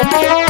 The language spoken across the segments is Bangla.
Thank you.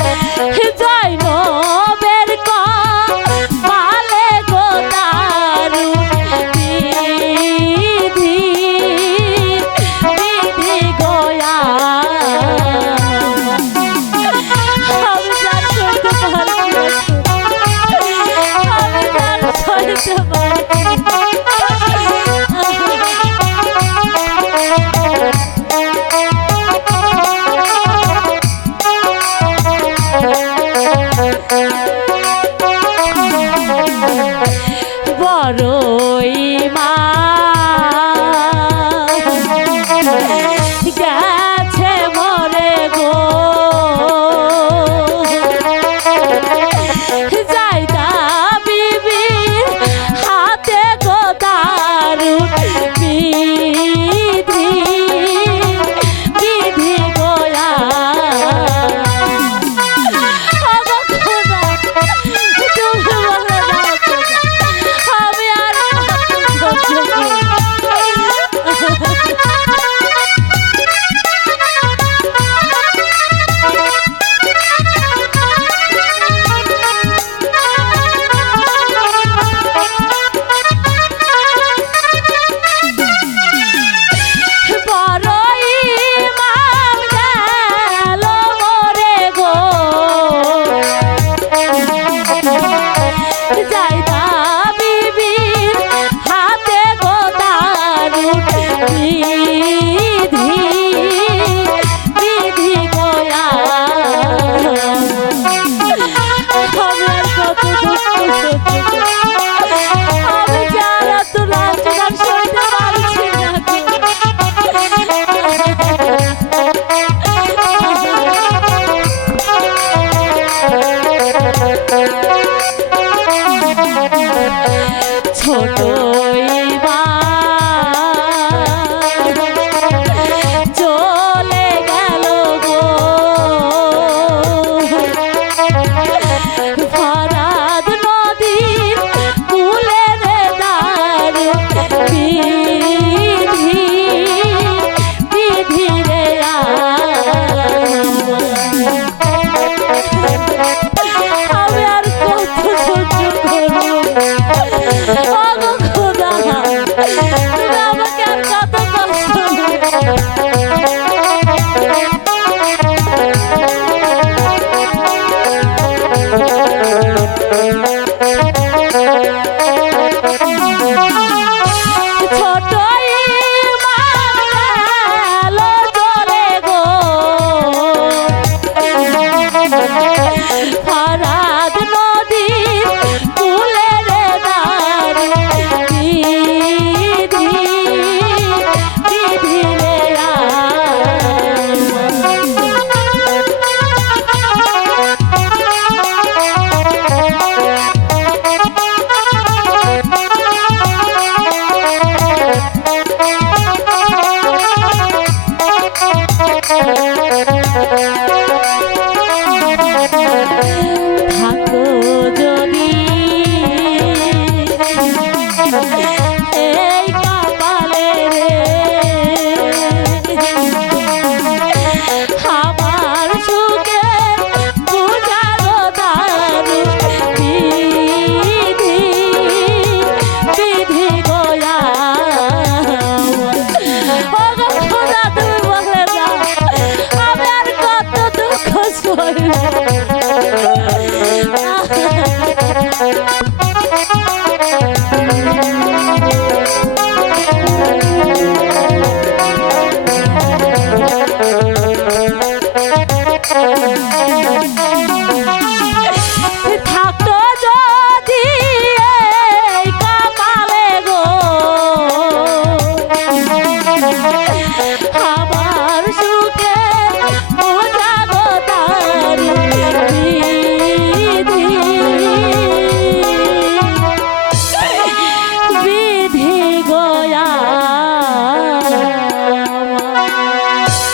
ছোট